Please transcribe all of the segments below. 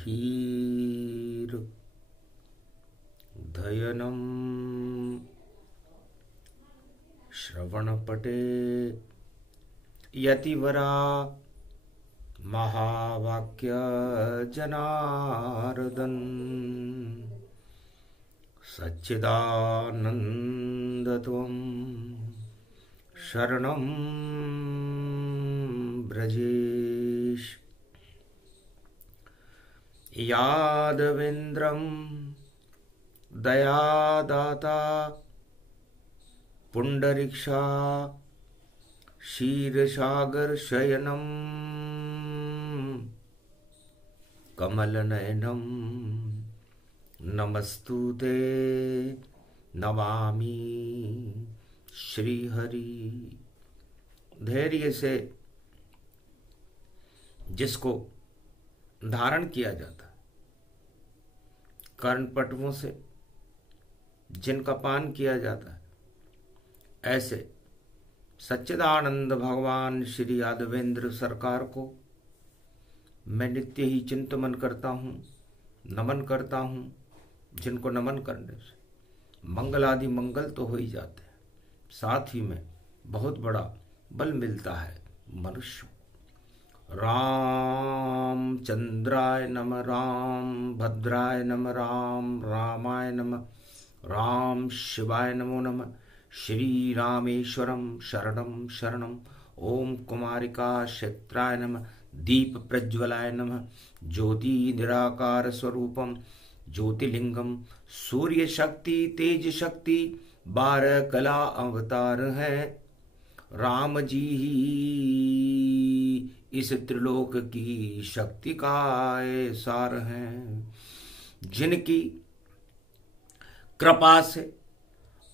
धीर धयनं श्रवणपटे यतिवरा महावाक्य जनार्दन सच्चिदानन्दत्वं शरणं ब्रजेश यादवेन्द्रं दयादाता पुंडरीक्षा क्षीरसागर शयनं कमलनयनं नमस्तुते नमामि श्रीहरि। धैर्य से जिसको धारण किया जाता, कर्णपटुओं से जिनका पान किया जाता है, ऐसे सच्चिदानंद भगवान श्री यादवेंद्र सरकार को मैं नित्य ही चिंतन करता हूँ, नमन करता हूँ, जिनको नमन करने से मंगल आदि मंगल तो हो ही जाते हैं, साथ ही में बहुत बड़ा बल मिलता है मनुष्य। राम चंद्राय नम, राम भद्राय नम, राम रामाय नम, राम शिवाय नमो नमः। श्री रामेश्वरम शरणम शरणम। ओम कुमारिका क्षेत्राय नमः, दीप प्रज्वलाय नमः, ज्योति निराकार स्वरूपम ज्योतिलिंगम, सूर्य शक्ति तेज शक्ति 12 कला अवतार है। राम जी ही इस त्रिलोक की शक्ति का सार हैं, जिनकी कृपा से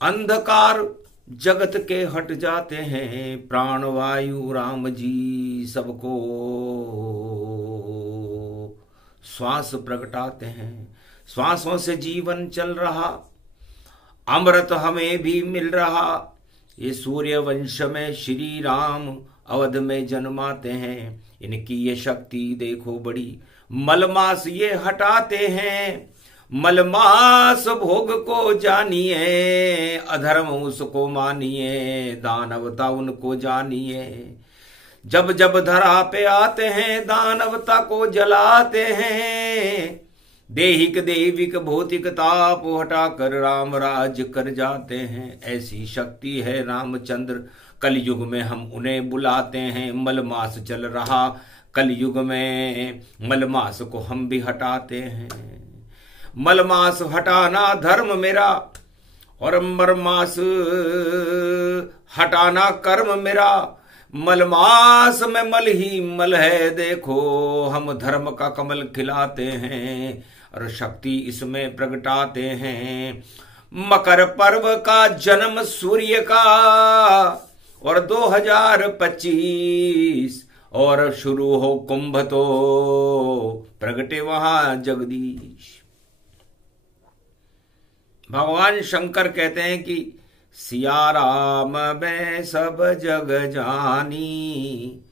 अंधकार जगत के हट जाते हैं। प्राणवायु राम जी सबको श्वास प्रगटाते हैं, श्वासों से जीवन चल रहा, अमृत हमें भी मिल रहा। ये सूर्य वंश में श्री राम अवध में जन्माते हैं, इनकी ये शक्ति देखो बड़ी। मलमास ये हटाते हैं, मलमास भोग को जानिए, अधर्म उसको मानिए, दानवता उनको जानिए। जब जब धरा पे आते हैं दानवता को जलाते हैं, देहिक देविक भौतिक ताप हटाकर राम राज कर जाते हैं। ऐसी शक्ति है रामचंद्र, कलयुग में हम उन्हें बुलाते हैं। मलमास चल रहा कलयुग में, मलमास को हम भी हटाते हैं। मलमास हटाना धर्म मेरा और मलमास हटाना कर्म मेरा। मलमास में मल ही मल है, देखो हम धर्म का कमल खिलाते हैं और शक्ति इसमें प्रगटाते हैं। मकर पर्व का जन्म सूर्य का और 2025 और शुरू हो कुंभ तो प्रगटे वहां जगदीश। भगवान शंकर कहते हैं कि सिया राम मैं सब जग जानी,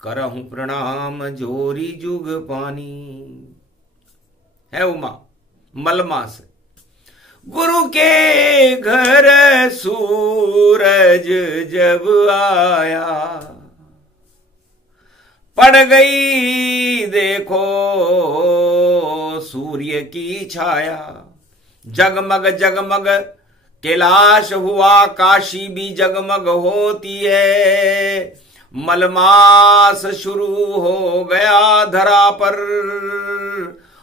करहूं प्रणाम जोरी जुग पानी। है उमा मलमास। गुरु के घर सूरज जब आया, पड़ गई देखो सूर्य की छाया। जगमग जगमग कैलाश हुआ, काशी भी जगमग होती है। मलमास शुरू हो गया धरा पर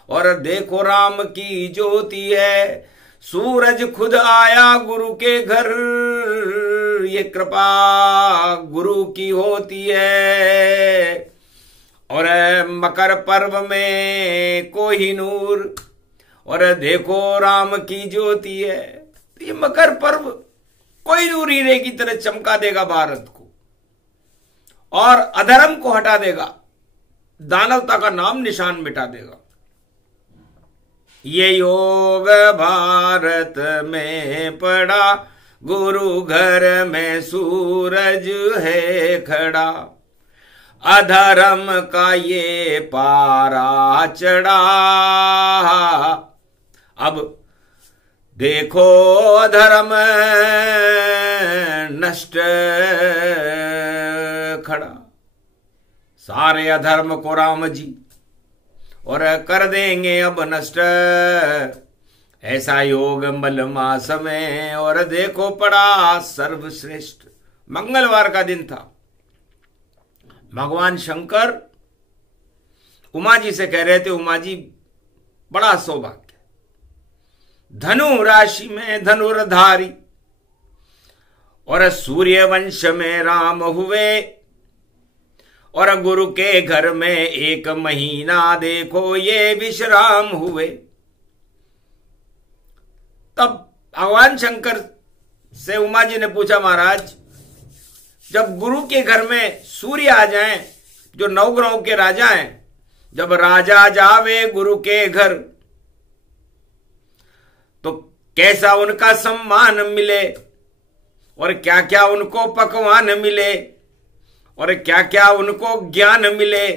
और देखो राम की ज्योति है। सूरज खुद आया गुरु के घर, ये कृपा गुरु की होती है। और मकर पर्व में कोहिनूर और देखो राम की ज्योति है। तो ये मकर पर्व कोहिनूर हीरे की तरह चमका देगा भारत को और अधर्म को हटा देगा, दानवता का नाम निशान मिटा देगा। ये योग भारत में पड़ा, गुरु घर में सूरज है खड़ा। अधर्म का ये पारा चढ़ा। अब देखो अधर्म नष्ट खड़ा, सारे अधर्म को राम जी और कर देंगे अब नष्ट। ऐसा योग मलमास में और देखो पड़ा सर्वश्रेष्ठ। मंगलवार का दिन था। भगवान शंकर उमा जी से कह रहे थे, उमा जी बड़ा सौभाग्य, धनु राशि में धनुर्धारी और सूर्य वंश में राम हुए और गुरु के घर में 1 महीना देखो ये विश्राम हुए। तब भगवान शंकर से उमा जी ने पूछा, महाराज जब गुरु के घर में सूर्य आ जाएं, जो 9 ग्रहों के राजा हैं, जब राजा जावे गुरु के घर तो कैसा उनका सम्मान मिले और क्या क्या उनको पकवान मिले और क्या क्या उनको ज्ञान मिले,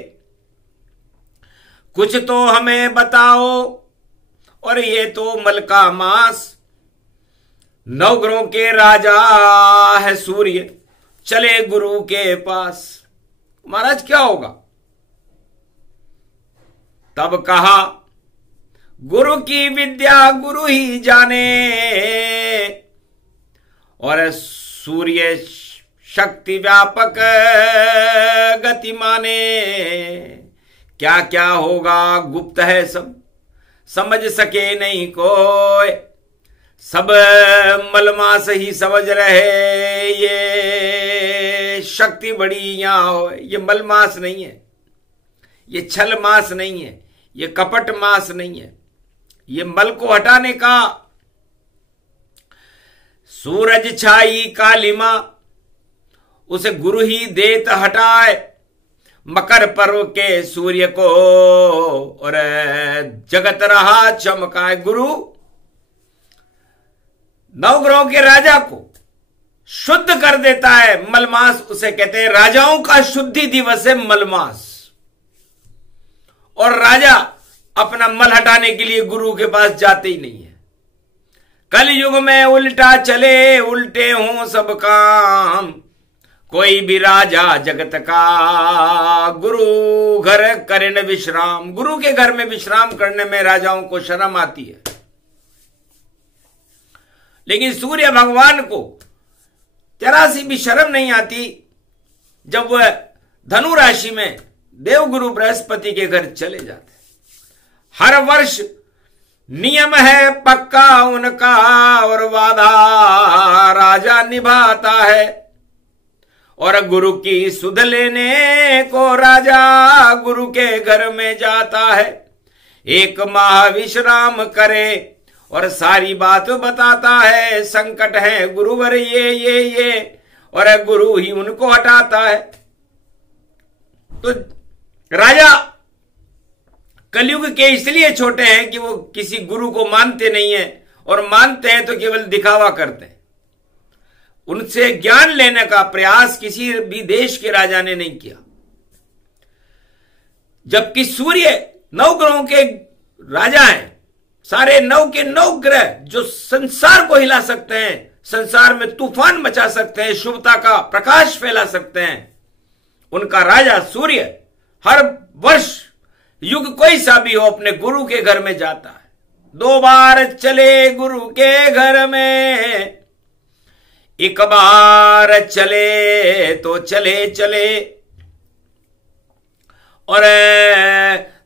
कुछ तो हमें बताओ। और ये तो मल का मास, 9 ग्रहों के राजा है सूर्य, चले गुरु के पास, महाराज क्या होगा? तब कहा, गुरु की विद्या गुरु ही जाने और सूर्य शक्ति व्यापक गति माने। क्या क्या होगा गुप्त है, सब समझ सके नहीं कोई, सब मलमास ही समझ रहे। ये शक्ति बड़ी यहां हो, ये मलमास नहीं है, ये छल मास नहीं है, ये कपट मास नहीं है, ये मल को हटाने का। सूरज छाई कालिमा उसे गुरु ही देत हटाए, मकर पर्व के सूर्य को और जगत रहा चमकाए। गुरु 9 ग्रहों के राजा को शुद्ध कर देता है। मलमास उसे कहते हैं, राजाओं का शुद्धि दिवस है मलमास। और राजा अपना मल हटाने के लिए गुरु के पास जाते ही नहीं है। कलयुग में उल्टा चले, उल्टे हों सब काम, कोई भी राजा जगत का गुरु घर करे न विश्राम। गुरु के घर में विश्राम करने में राजाओं को शर्म आती है, लेकिन सूर्य भगवान को जरा सी भी शर्म नहीं आती जब वह धनु राशि में देवगुरु बृहस्पति के घर चले जाते। हर वर्ष नियम है पक्का उनका और वादा राजा निभाता है, और गुरु की सुध लेने को राजा गुरु के घर में जाता है। 1 माह विश्राम करे और सारी बात बताता है। संकट है गुरुवर ये और गुरु ही उनको हटाता है। तो राजा कलयुग के इसलिए छोटे हैं कि वो किसी गुरु को मानते नहीं है, और मानते हैं तो केवल दिखावा करते हैं। उनसे ज्ञान लेने का प्रयास किसी भी देश के राजा ने नहीं किया। जबकि सूर्य 9 ग्रहों के राजा हैं, सारे 9 के 9 ग्रह जो संसार को हिला सकते हैं, संसार में तूफान मचा सकते हैं, शुभता का प्रकाश फैला सकते हैं। उनका राजा सूर्य हर वर्ष युग कोई सा भी हो अपने गुरु के घर में जाता है। 2 बार चले गुरु के घर में, 1 बार चले तो चले और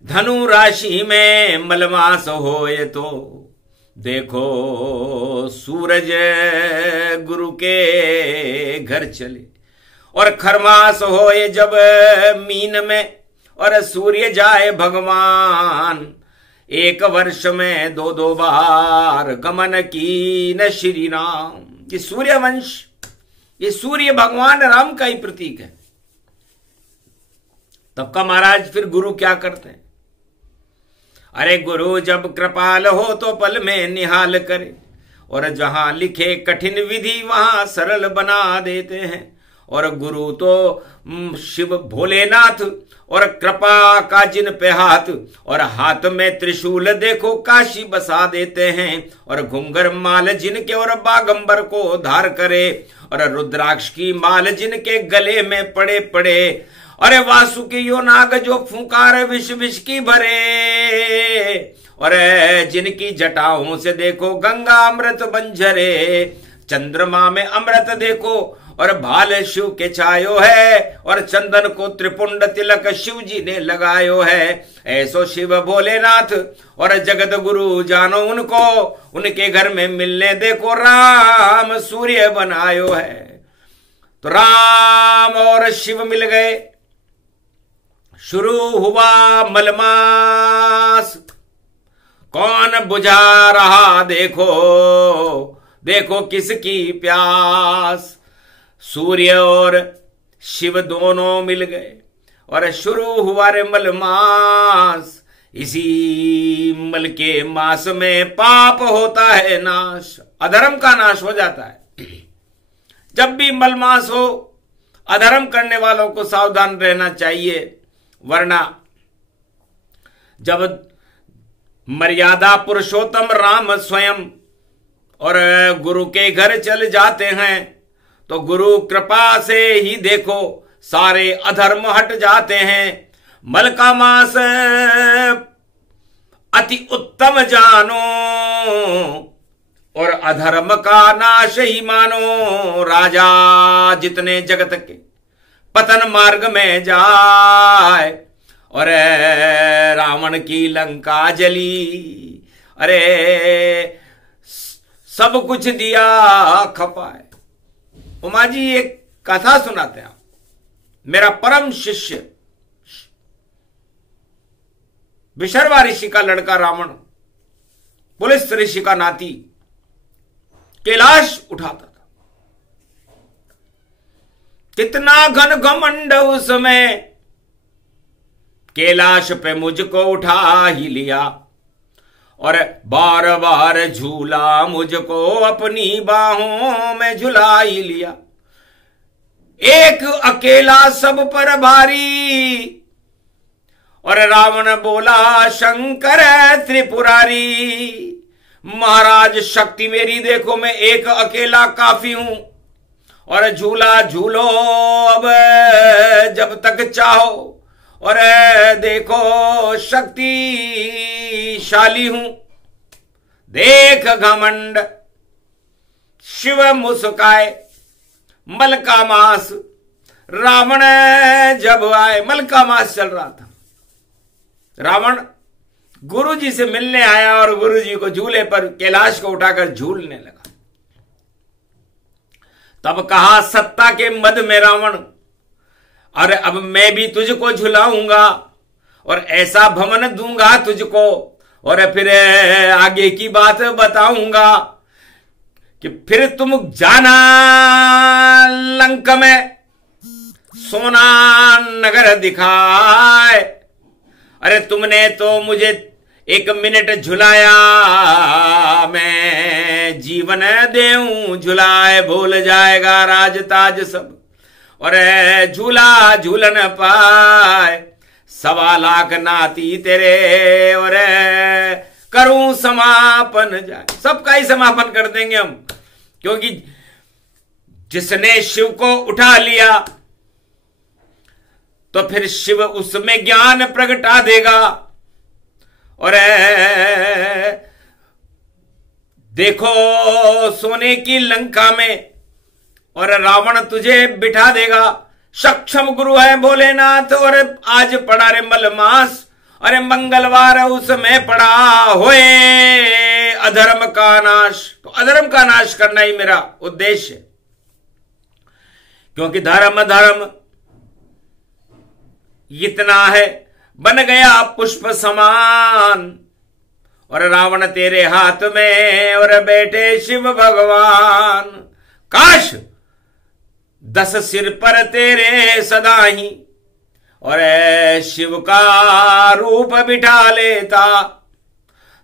धनु राशि में मलमास होए तो देखो सूरज गुरु के घर चले। और खरमास होए जब मीन में और सूर्य जाए भगवान, 1 वर्ष में 2 बार गमन की न श्री राम। ये सूर्य वंश, ये सूर्य भगवान राम का ही प्रतीक है। तब का महाराज फिर गुरु क्या करते हैं? अरे गुरु जब कृपाल हो तो पल में निहाल करे, और जहां लिखे कठिन विधि वहां सरल बना देते हैं। और गुरु तो शिव भोलेनाथ, और कृपा का जिन पे हाथ, और हाथ में त्रिशूल देखो काशी बसा देते हैं, और घुंघर माल जिनके और बागंबर को धार करे, और रुद्राक्ष की माल जिनके गले में पड़े पड़े, अरे वासुकी यो नाग जो फुंकार विष विष की भरे, और जिनकी जटाओं से देखो गंगा अमृत बंजरे, चंद्रमा में अमृत देखो और भाल शिव के छायो है, और चंदन को त्रिपुंड तिलक शिव जी ने लगायो है। ऐसो शिव भोलेनाथ और जगत गुरु जानो उनको, उनके घर में मिलने देखो राम सूर्य बनायो है। तो राम और शिव मिल गए, शुरू हुआ मलमास, कौन बुझा रहा देखो, देखो किसकी प्यास। सूर्य और शिव दोनों मिल गए और शुरू हुआ रे मलमास। इसी मल के मास में पाप होता है नाश, अधर्म का नाश हो जाता है। जब भी मलमास हो, अधर्म करने वालों को सावधान रहना चाहिए, वरना जब मर्यादा पुरुषोत्तम राम स्वयं और गुरु के घर चल जाते हैं, तो गुरु कृपा से ही देखो सारे अधर्म हट जाते हैं। मल का मास अति उत्तम जानो, और अधर्म का नाश ही मानो। राजा जितने जगत के पतन मार्ग में जाए, और रावण की लंका जली, अरे सब कुछ दिया खपाए। उमा जी एक कथा सुनाते हैं। मेरा परम शिष्य विशर्वा ऋषि का लड़का रावण पुलिस ऋषि का नाती कैलाश उठाता था। कितना घन घमंड उसमें, कैलाश पे मुझको उठा ही लिया, और बार बार झूला मुझको अपनी बाहों में झुला ही लिया। एक अकेला सब पर भारी, और रावण बोला शंकर त्रिपुरारी। महाराज शक्ति मेरी देखो, मैं एक अकेला काफी हूं, और झूला झूलो अब जब तक चाहो, और देखो शक्तिशाली हूं। देख घमंड, शिव मुस्काए। मल का मास, रावण जब आए, मल का मास चल रहा था, रावण गुरु जी से मिलने आया और गुरु जी को झूले पर कैलाश को उठाकर झूलने लगा। तब कहा सत्ता के मद में रावण, अरे अब मैं भी तुझको झुलाऊंगा और ऐसा भवन दूंगा तुझको, और फिर आगे की बात बताऊंगा कि फिर तुम जाना लंक में सोना नगर दिखाए। अरे तुमने तो मुझे 1 मिनट झुलाया, मैं जीवन देऊं झुलाए, भूल जाएगा राज ताज सब, और झूला झूलन पाए। 1.25 लाख नाती तेरे, और करूं समापन जाए। सबका ही समापन कर देंगे हम, क्योंकि जिसने शिव को उठा लिया तो फिर शिव उसमें ज्ञान प्रगटा देगा। और देखो सोने की लंका में, और रावण तुझे बिठा देगा। सक्षम गुरु है भोलेनाथ, और आज पड़ा रे मलमास, अरे मंगलवार उसमें पड़ा होए अधर्म का नाश। तो अधर्म का नाश करना ही मेरा उद्देश्य है, क्योंकि धर्म धर्म इतना है, बन गया पुष्प समान, और रावण तेरे हाथ में और बैठे शिव भगवान। काश 10 सिर पर तेरे सदा ही, और शिव का रूप बिठा लेता,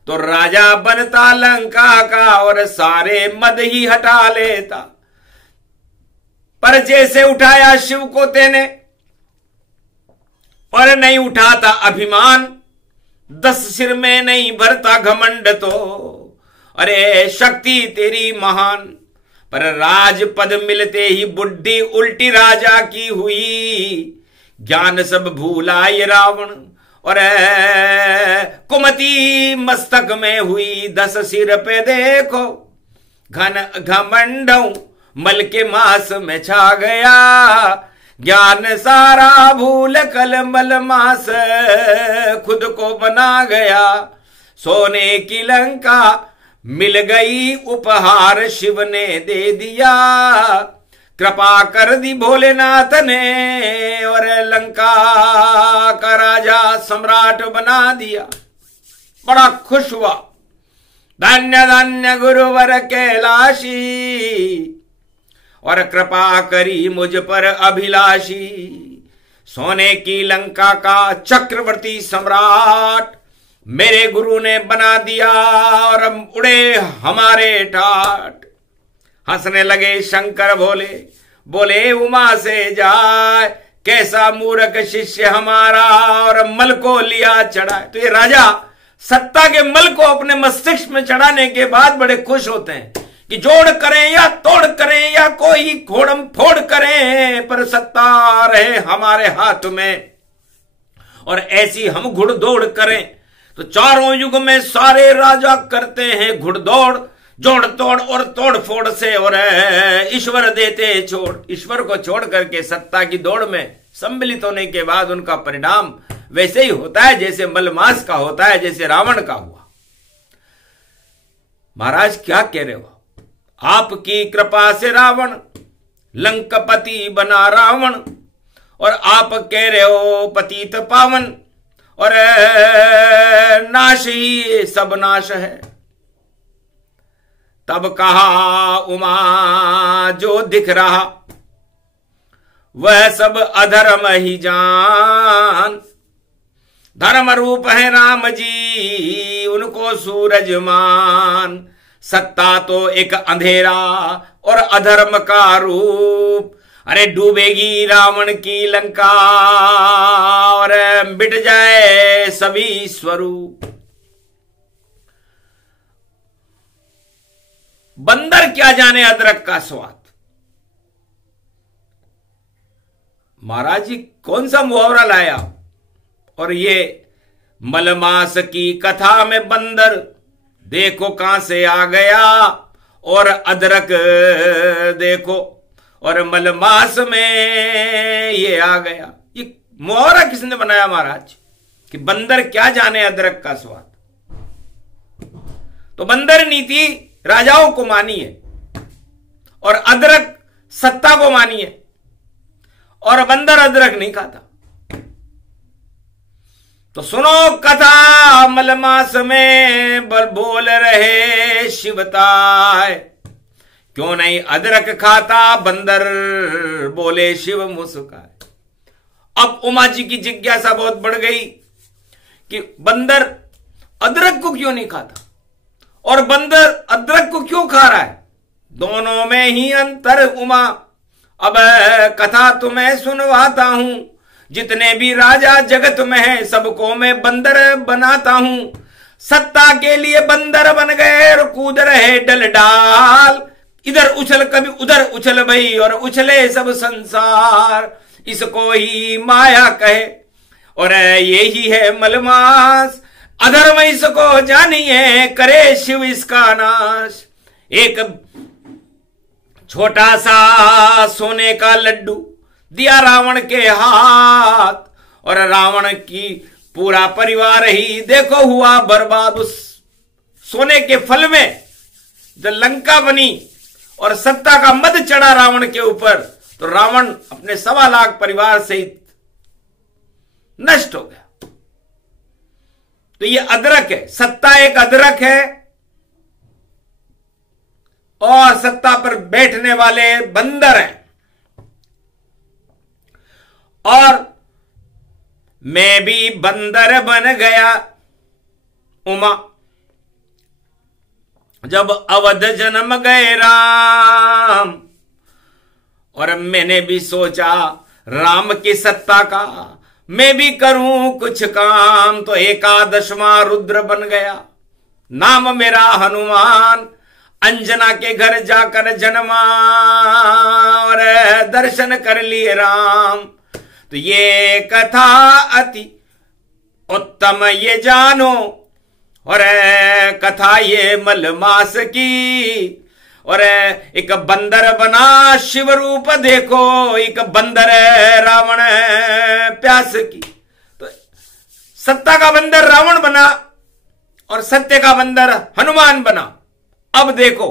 तो राजा बनता लंका का, और सारे मद ही हटा लेता। पर जैसे उठाया शिव को तेने, और नहीं उठाता अभिमान, 10 सिर में नहीं भरता घमंड तो, अरे शक्ति तेरी महान। पर राजपद मिलते ही बुद्धि उल्टी राजा की हुई, ज्ञान सब भूला ये रावण, और कुमति मस्तक में हुई। 10 सिर पे देखो घन घमंडों, मल के मास में छा गया, ज्ञान सारा भूल कल मल मास खुद को बना गया। सोने की लंका मिल गई उपहार शिव ने दे दिया, कृपा कर दी भोलेनाथ ने, और लंका का राजा सम्राट बना दिया। बड़ा खुश हुआ। धन्य धन्य गुरुवर कैलाशी, और कृपा करी मुझ पर अभिलाषी। सोने की लंका का चक्रवर्ती सम्राट मेरे गुरु ने बना दिया, और हम उड़े हमारे ठाट। हंसने लगे शंकर भोले, बोले उमा से जाए, कैसा मूर्ख शिष्य हमारा, और मल को लिया चढ़ाए। तो ये राजा सत्ता के मल को अपने मस्तिष्क में चढ़ाने के बाद बड़े खुश होते हैं कि जोड़ करें या तोड़ करें या कोई घोड़म फोड़ करें, पर सत्ता रहे हमारे हाथ में, और ऐसी हम घुड़दौड़ करें। तो चारों युग में सारे राजा करते हैं घुड़दौड़, जोड़ तोड़ और तोड़ फोड़ से, और ईश्वर देते छोड़। ईश्वर को छोड़ करके सत्ता की दौड़ में सम्मिलित होने के बाद उनका परिणाम वैसे ही होता है जैसे मलमास का होता है, जैसे रावण का हुआ। महाराज क्या कह रहे हो? आपकी कृपा से रावण लंकापति बना रावण, और आप कह रहे हो पतित पावन, और नाश ही सब नाश है। तब कहा उमा जो दिख रहा वह सब अधर्म ही जान, धर्म रूप है राम जी उनको सूरज मान। सत्ता तो एक अंधेरा और अधर्म का रूप, अरे डूबेगी रावण की लंका और मिट जाए सभी स्वरूप। बंदर क्या जाने अदरक का स्वाद। महाराज जी कौन सा मुहावरा लाया? और ये मलमास की कथा में बंदर देखो कहां से आ गया, और अदरक देखो और मलमास में ये आ गया। ये मुहावरा किसने बनाया महाराज कि बंदर क्या जाने अदरक का स्वाद? तो बंदर नीति राजाओं को मानी है और अदरक सत्ता को मानी है, और बंदर अदरक नहीं खाता। तो सुनो कथा मलमास में बोल रहे शिवताय, क्यों नहीं अदरक खाता बंदर, बोले शिव मुस्काए। अब उमा जी की जिज्ञासा बहुत बढ़ गई कि बंदर अदरक को क्यों नहीं खाता और बंदर अदरक को क्यों खा रहा है, दोनों में ही अंतर उमा। अब कथा तुम्हें सुनवाता हूं, जितने भी राजा जगत में हैं सबको मैं बंदर बनाता हूं। सत्ता के लिए बंदर बन गए और कूद रहे डल डाल, इधर उछल कभी उधर उछल भई और उछले सब संसार। इसको ही माया कहे और यही है मलमास, अधर्म इसको जानिए करे शिव इसका नाश। एक छोटा सा सोने का लड्डू दिया रावण के हाथ, और रावण की पूरा परिवार ही देखो हुआ बर्बाद। उस सोने के फल में जब लंका बनी और सत्ता का मद चढ़ा रावण के ऊपर, तो रावण अपने 1.25 लाख परिवार सहित नष्ट हो गया। तो ये अदरक है, सत्ता एक अदरक है और सत्ता पर बैठने वाले बंदर हैं। और मैं भी बंदर बन गया उमा, जब अवध जन्म गए राम, और मैंने भी सोचा राम की सत्ता का मैं भी करूं कुछ काम, तो एकादशवां रुद्र बन गया, नाम मेरा हनुमान। अंजना के घर जाकर जन्मा और दर्शन कर लिए राम। तो ये कथा अति उत्तम ये जानो, और कथा ये मलमास की। और एक बंदर बना शिव रूप देखो, एक बंदर रावण प्यास की। तो सत्ता का बंदर रावण बना और सत्य का बंदर हनुमान बना। अब देखो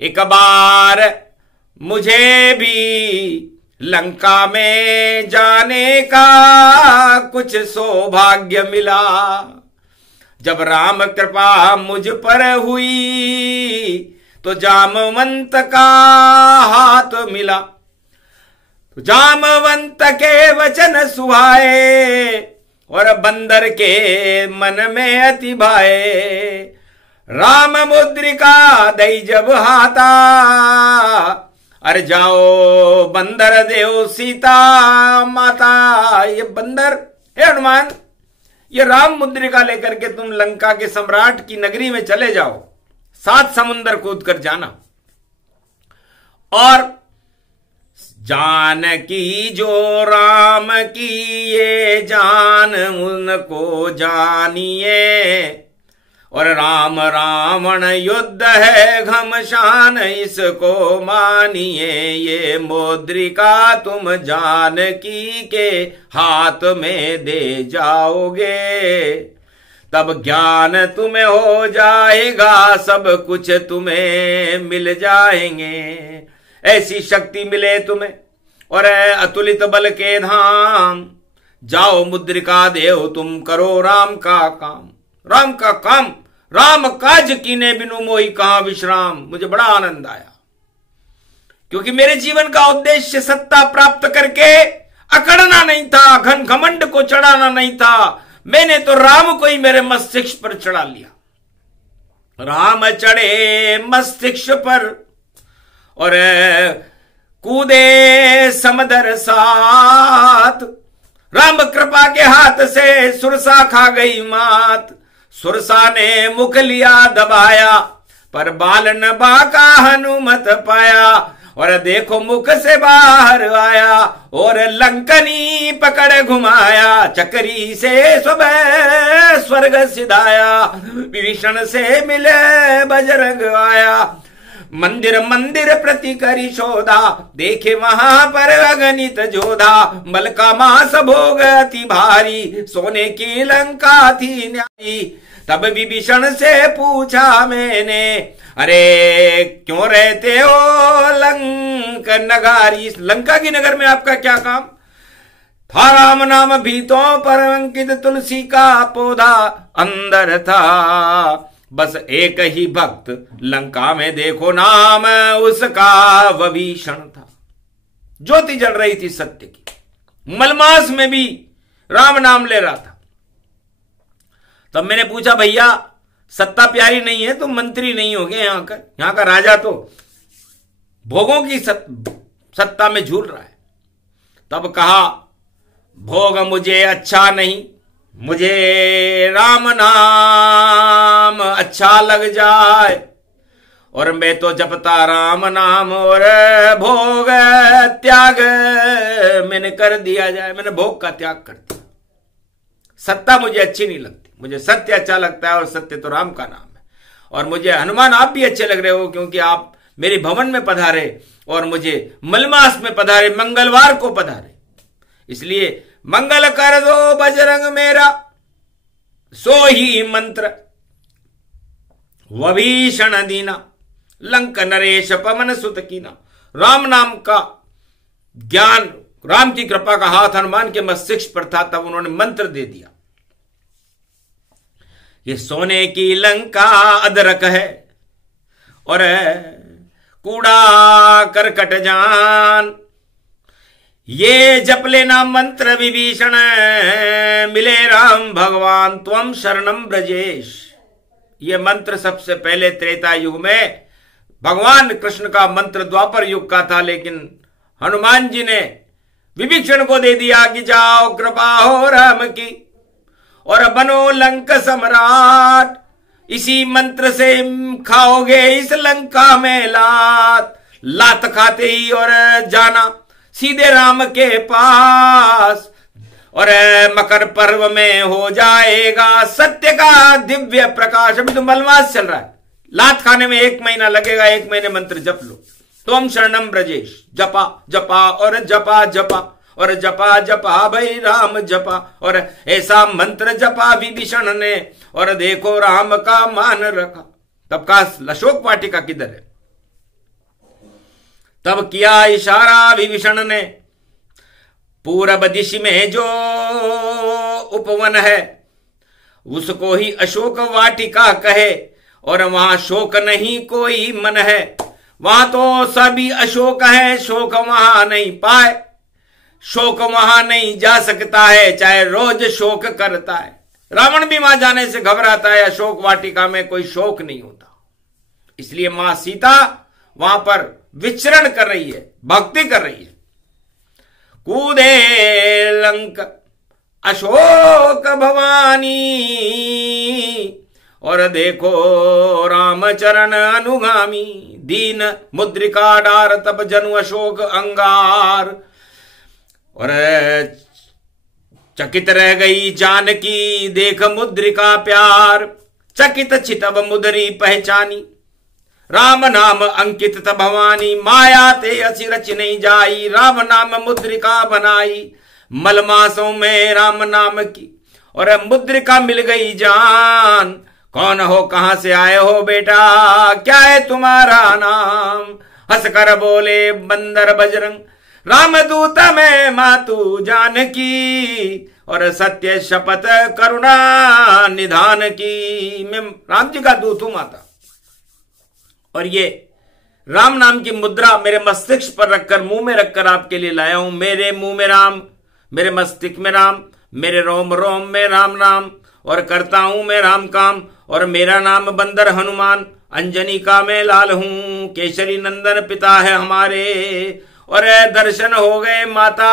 एक बार मुझे भी लंका में जाने का कुछ सौभाग्य मिला। जब राम कृपा मुझ पर हुई तो जामवंत का हाथ मिला। तो जामवंत के वचन सुहाए और बंदर के मन में अति भाए। राम मुद्रिका दई जब हाथा, अरे जाओ बंदर देव सीता माता। ये बंदर, हे हनुमान, ये राम मुद्रिका लेकर के तुम लंका के सम्राट की नगरी में चले जाओ, 7 समुंदर कूद कर जाना। और जानकी जो राम की ये जान उनको जानिए। और राम रावण युद्ध है घमशान, इसको मानिए। ये मुद्रिका तुम जानकी के हाथ में दे जाओगे, तब ज्ञान तुम्हें हो जाएगा, सब कुछ तुम्हें मिल जाएंगे। ऐसी शक्ति मिले तुम्हें और अतुलित बल के धाम। जाओ मुद्रिका देव तुम करो राम का काम। राम का काम, राम काज कीने बिनु मोहि कहां विश्राम। मुझे बड़ा आनंद आया, क्योंकि मेरे जीवन का उद्देश्य सत्ता प्राप्त करके अकड़ना नहीं था, घन घमंड को चढ़ाना नहीं था। मैंने तो राम को ही मेरे मस्तिष्क पर चढ़ा लिया। राम चढ़े मस्तिष्क पर और कूदे समदर साथ। राम कृपा के हाथ से सुरसा खा गई मात। सुरसा ने मुख लिया दबाया, पर बाल न बाका हनुमत पाया। और देखो मुख से बाहर आया और लंकनी पकड़ घुमाया। चक्री से सुबह स्वर्ग सिधाया, विभीषण से मिले बजरंग आया। मंदिर मंदिर प्रति करी शोधा, देखे वहां पर अगणित जोधा। मल का मास भोग अति भारी, सोने की लंका थी न्यारी। तब विभीषण से पूछा मैंने, अरे क्यों रहते हो लंक नगारी, लंका की नगर में आपका क्या काम था? राम नाम भीतों पर अंकित तुलसी का पौधा अंदर था। बस एक ही भक्त लंका में देखो नाम उसका विभीषण था। ज्योति जल रही थी सत्य की, मलमास में भी राम नाम ले रहा था। तब मैंने पूछा, भैया सत्ता प्यारी नहीं है, तुम मंत्री नहीं होगे यहां का राजा तो भोगों की सत्ता में झूल रहा है। तब कहा, भोग मुझे अच्छा नहीं, मुझे राम नाम अच्छा लग जाए। और मैं तो जपता राम नाम और भोग त्याग मैंने कर दिया जाए, मैंने भोग का त्याग कर दिया। सत्ता मुझे अच्छी नहीं लगती, मुझे सत्य अच्छा लगता है, और सत्य तो राम का नाम है। और मुझे हनुमान आप भी अच्छे लग रहे हो, क्योंकि आप मेरे भवन में पधारे और मुझे मलमास में पधारे, मंगलवार को पधारे। इसलिए मंगल कर दो बजरंग मेरा, सो ही मंत्र विभीषण दीना। लंक नरेश पवन सुत कीना। राम नाम का ज्ञान, राम की कृपा का हाथ हनुमान के मस्तिष्क पर था, तब उन्होंने मंत्र दे दिया। ये सोने की लंका अदरक है और कूड़ा करकट जान। ये जप लेना मंत्र विभीषण, मिले राम भगवान त्वम शरणम ब्रजेश। ये मंत्र सबसे पहले त्रेता युग में भगवान कृष्ण का मंत्र द्वापर युग का था, लेकिन हनुमान जी ने विभीषण को दे दिया कि जाओ कृपा हो राम की और बनो लंक सम्राट, इसी मंत्र से खाओगे इस लंका में लात। लात खाते ही और जाना सीधे राम के पास, और मकर पर्व में हो जाएगा सत्य का दिव्य प्रकाश। अभी तो वनवास चल रहा है, लात खाने में 1 महीना लगेगा, 1 महीने मंत्र जप लो। तुम शरणम ब्रजेश, जपा जपा और जपा जपा और जपा जपा भाई राम जपा, और ऐसा मंत्र जपा विभीषण ने, और देखो राम का मान रखा। तब का अशोक वाटिका किधर है? तब किया इशारा विभीषण ने, पूरब दिशा में जो उपवन है उसको ही अशोक वाटिका कहे, और वहां शोक नहीं कोई मन है। वहां तो सभी अशोक है, शोक वहां नहीं पाए, शोक वहां नहीं जा सकता है, चाहे रोज शोक करता है। रावण भी वहां जाने से घबराता है, अशोक वाटिका में कोई शोक नहीं होता। इसलिए मां सीता वहां पर विचरण कर रही है, भक्ति कर रही है। कूदे लंक अशोक भवानी, और देखो रामचरण अनुगामी। दीन मुद्रिका डार तब जनु अशोक अंगार, और चकित रह गई जानकी देख मुद्रिका प्यार। चकित चितव मुदरी पहचानी, राम नाम अंकित तब भवानी। माया ते असी रच नहीं जाई, राम नाम मुद्रिका बनाई। मलमासों में राम नाम की और मुद्रिका मिल गई जान। कौन हो, कहां से आए हो बेटा, क्या है तुम्हारा नाम? हंस कर बोले बंदर बजरंग, रामदूत में मातु जानकी, और सत्य शपथ करुणा निधान की। मैं राम जी का दूत हूं माता, और ये राम नाम की मुद्रा मेरे मस्तिष्क पर रखकर, मुंह में रखकर आपके लिए लाया हूं। मेरे मुंह में राम, मेरे मस्तिष्क में राम, मेरे रोम रोम में राम नाम, और करता हूं मैं राम काम। और मेरा नाम बंदर हनुमान, अंजनी का मैं लाल हूं। केसरी नंदन पिता है हमारे, और दर्शन हो गए माता,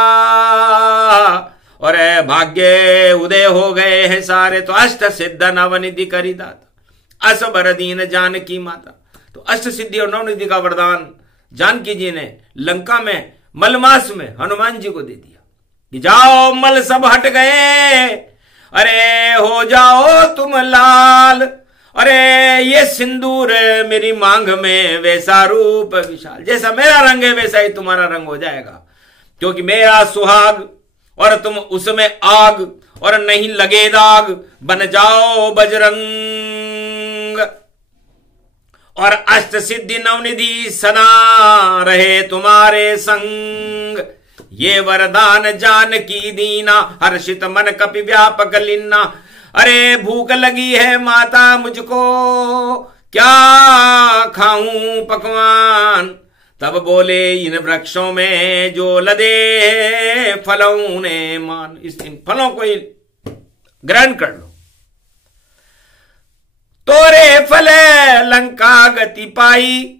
और भाग्य उदय हो गए हैं सारे। तो अष्ट सिद्ध नवनिधि करी दाता, असबर दीन जानकी माता। तो अष्ट सिद्धि और नवनिधि का वरदान जानकी जी ने लंका में मलमास में हनुमान जी को दे दिया कि जाओ मल सब हट गए, अरे हो जाओ तुम लाल। अरे ये सिंदूर मेरी मांग में वैसा रूप विशाल, जैसा मेरा रंग है वैसा ही तुम्हारा रंग हो जाएगा, क्योंकि मेरा सुहाग और तुम उसमें आग, और नहीं लगे दाग। बन जाओ बजरंग, और अष्ट सिद्धि नवनिधि सदा रहे तुम्हारे संग। ये वरदान जानकी दीना, हर्षित मन कपि व्यापक लीना। अरे भूख लगी है माता मुझको, क्या खाऊं पकवान? तब बोले इन वृक्षों में जो लदे फलों ने मान, इन फलों को ग्रहण कर लो। तोरे फले लंका गति पाई,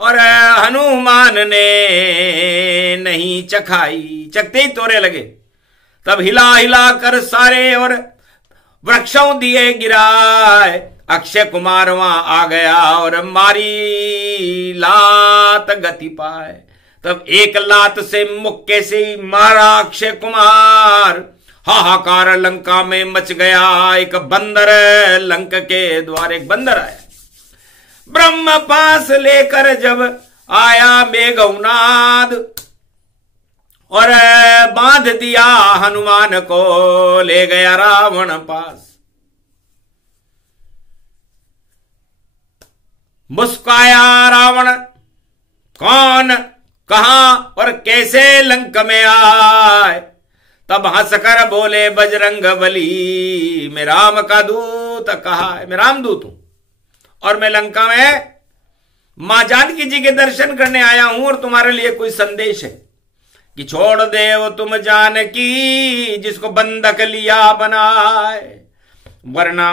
और हनुमान ने नहीं चखाई। चखते ही तोरे लगे, तब हिला हिला कर सारे और वृक्षों दिए गिराए। अक्षय कुमार वहां आ गया और मारी लात गति पाए। तब एक लात से मुक्के से ही मारा अक्षय कुमार। हाहाकार लंका में मच गया। एक बंदर लंक के द्वार, एक बंदर आया, ब्रह्म पास लेकर जब आया मेघनाद, और बांध दिया हनुमान को, ले गया रावण पास। मुस्काया रावण, कौन, कहां और कैसे लंक में आए? तब हंसकर बोले बजरंग बली, मैं राम का दूत कहा है, मैं रामदूत हूं, और मैं लंका में मां जानकी जी के दर्शन करने आया हूं, और तुम्हारे लिए कोई संदेश है कि छोड़ देव तुम जानकी, जिसको बंधक लिया बनाए, वरना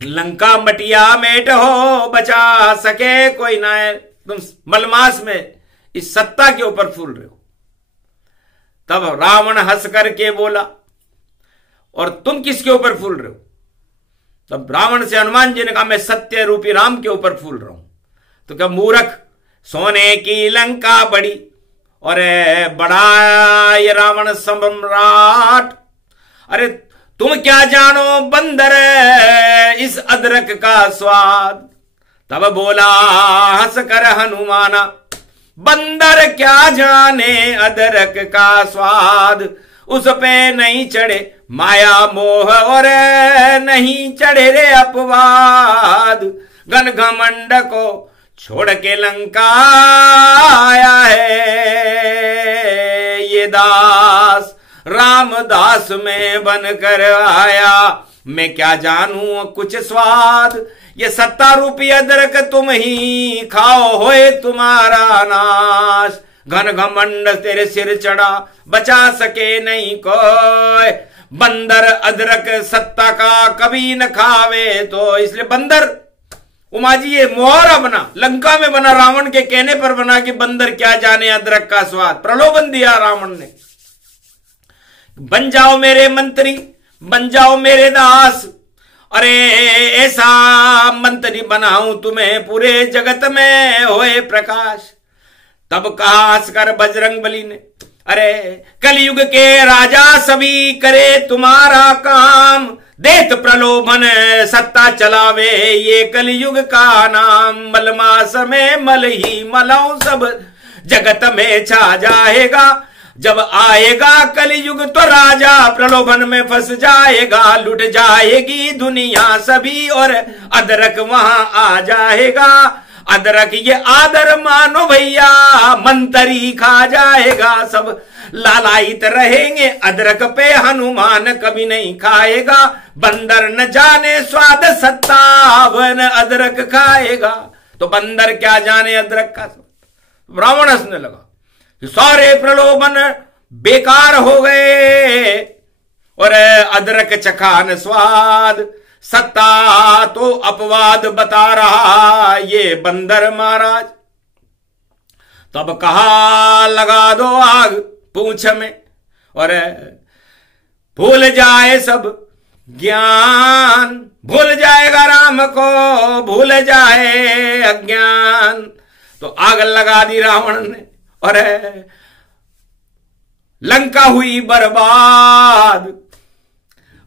लंका मटिया मेट हो, बचा सके कोई ना। तुम मलमास में इस सत्ता के ऊपर फूल रहे हो। तब रावण हंस करके बोला, और तुम किसके ऊपर फूल रहे हो? तब रावण से हनुमान जी ने कहा, मैं सत्य रूपी राम के ऊपर फूल रहा हूं। तो क्या मूर्ख, सोने की लंका बड़ी और बड़ा ये रावण सम्राट, अरे तुम क्या जानो बंदर इस अदरक का स्वाद। तब बोला हंस कर हनुमाना, बंदर क्या जाने अदरक का स्वाद, उस पे नहीं चढ़े माया मोह और नहीं चढ़े रे अपवाद। घन घमंड को छोड़ के लंका आया है ये दास, रामदास में बनकर आया, मैं क्या जानूं कुछ स्वाद। ये सत्ता रूपी अदरक तुम ही खाओ, होए तुम्हारा नाश। घन घमंड तेरे सिर चढ़ा, बचा सके नहीं कोई। बंदर अदरक सत्ता का कभी न खावे तो, इसलिए बंदर, उमा जी ये मोहरा बना, लंका में बना, रावण के कहने पर बना कि बंदर क्या जाने अदरक का स्वाद। प्रलोभन दिया रावण ने, बन जाओ मेरे मंत्री, बन जाओ मेरे दास, अरे ऐसा मंत्री बनाऊं तुम्हें पूरे जगत में होए प्रकाश। तब कहा हंसकर बजरंग बली ने, अरे कलयुग के राजा सभी करे तुम्हारा काम, देत प्रलोभन सत्ता चलावे ये कलयुग का नाम। मलमास में मल ही मलाऊ सब जगत में छा जाएगा, जब आएगा कलयुग तो राजा प्रलोभन में फंस जाएगा। लुट जाएगी दुनिया सभी और अदरक वहां आ जाएगा। अदरक ये आदर मानो भैया, मंतरी खा जाएगा। सब लालायित रहेंगे अदरक पे, हनुमान कभी नहीं खाएगा। बंदर न जाने स्वाद सत्ता, वन अदरक खाएगा। तो बंदर क्या जाने अदरक का स्वाद। रावण हंसने लगा, सारे प्रलोभन बेकार हो गए और अदरक चखान स्वाद, सत्ता तो अपवाद बता रहा ये बंदर महाराज। तब कहा लगा दो आग पूंछ में और भूल जाए सब ज्ञान, भूल जाएगा राम को भूल जाए अज्ञान। तो आग लगा दी रावण ने और लंका हुई बर्बाद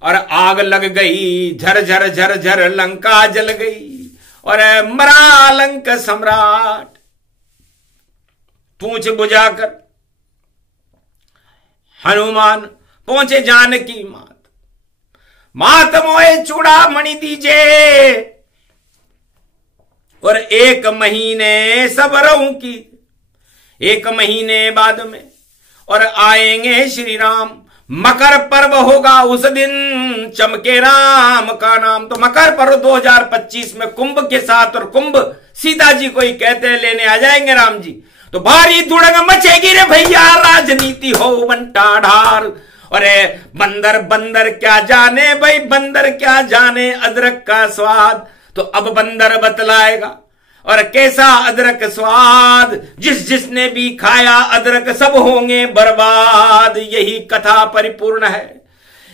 और आग लग गई, झर झर झर झर लंका जल गई और मरा लंक सम्राट। पूंछ बुझाकर हनुमान पहुंचे जानकी मात, मात मोए चूड़ामणि दीजे और 1 महीने सबरों की, 1 महीने बाद में और आएंगे श्री राम। मकर पर्व होगा उस दिन, चमके राम का नाम। तो मकर पर्व 2025 में कुंभ के साथ, और कुंभ सीता जी को ही कहते हैं, लेने आ जाएंगे राम जी। तो भारी धुड़ंग मचेगी रे भैया, राजनीति हो बंटा ढार। अरे बंदर बंदर क्या जाने भाई, बंदर क्या जाने अदरक का स्वाद। तो अब बंदर बतलाएगा और कैसा अदरक स्वाद, जिसने भी खाया अदरक सब होंगे बर्बाद। यही कथा परिपूर्ण है,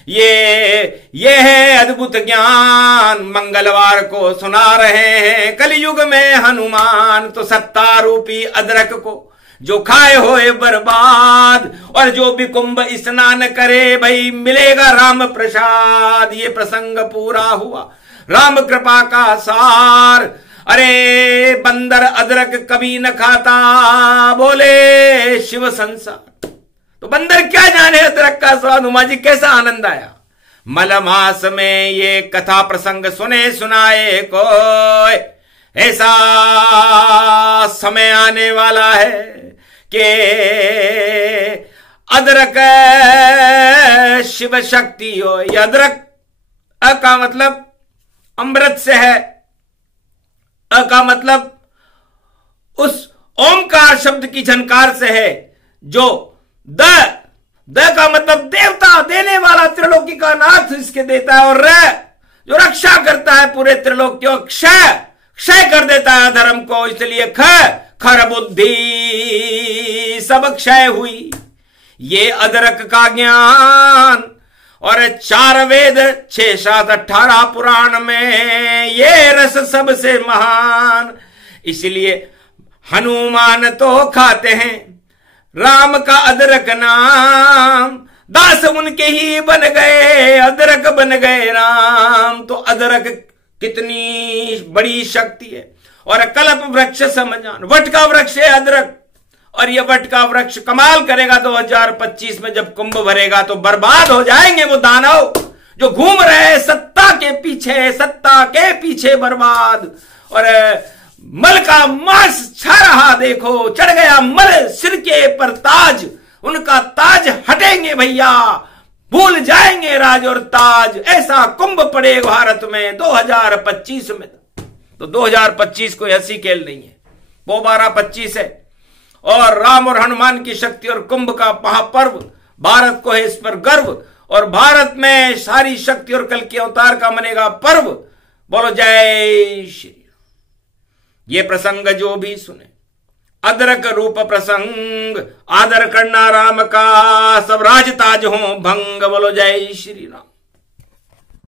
ये है अद्भुत ज्ञान, मंगलवार को सुना रहे हैं कलयुग में हनुमान। तो सत्ता रूपी अदरक को जो खाए होए बर्बाद, और जो भी कुंभ स्नान करे भाई मिलेगा राम प्रसाद। ये प्रसंग पूरा हुआ, राम कृपा का सार। अरे बंदर अदरक कभी न खाता, बोले शिव संसार। तो बंदर क्या जाने अदरक का स्वाद। उमा जी कैसा आनंद आया। मलमास में ये कथा प्रसंग सुने सुनाए कोई, ऐसा समय आने वाला है कि अदरक शिव शक्ति हो। ये अदरक अ का मतलब अमृत से है, अ का मतलब उस ओमकार शब्द की झनकार से है, जो द का मतलब देवता, देने वाला, त्रिलोकी का नाथ इसके देता है, और र जो रक्षा करता है पूरे त्रिलोक की, क्षय कर देता है धर्म को। इसलिए खर बुद्धि सब क्षय हुई। ये अदरक का ज्ञान और 4 वेद 6 7 18 पुराण में ये रस सबसे महान। इसलिए हनुमान तो खाते हैं राम का अदरक नाम, दास उनके ही बन गए, अदरक बन गए राम। तो अदरक कितनी बड़ी शक्ति है। और कल्प वृक्ष समझान, वट का वृक्ष है अदरक। और ये वट का वृक्ष कमाल करेगा 2025 में जब कुंभ भरेगा तो बर्बाद हो जाएंगे वो दानव जो घूम रहे हैं सत्ता के पीछे बर्बाद। और मल का मांस छा रहा, देखो चढ़ गया मल सिर के पर ताज, उनका ताज हटेंगे भैया, भूल जाएंगे राज और ताज। ऐसा कुंभ पड़े भारत में 2025 में। तो 2025 कोई हंसी खेल नहीं है, वो 12-25 है। और राम और हनुमान की शक्ति और कुंभ का महापर्व, भारत को है इस पर गर्व। और भारत में सारी शक्ति और कल के अवतार का मनेगा पर्व। बोलो जय श्री राम। ये प्रसंग जो भी सुने, अदरक रूप प्रसंग, आदर करना राम का, सब राज ताज हो भंग। बोलो जय श्री राम।